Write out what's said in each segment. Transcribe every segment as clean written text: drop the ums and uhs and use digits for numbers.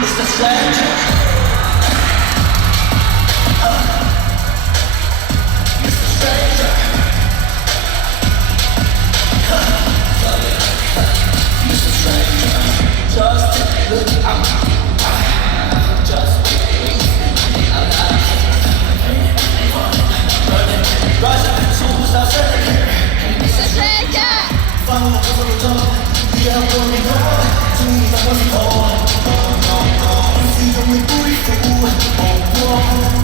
Mr. Stranger. Mr. Stranger. Mr. Stranger. Just look out. Just rising to stop selling here. Mr. Stranger. 放我不走走，不要过你头，注意放我你头。你用力不离不我，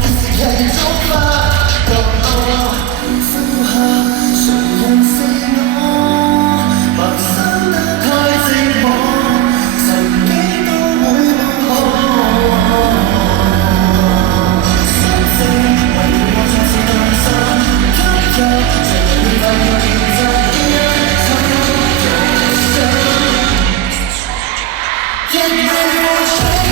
你是看见走吧。呼下誰人是我？陌生得太寂寞，曾經都會望可。心聲為我再次誕生，吸入這裏快樂現實。Get ready for change.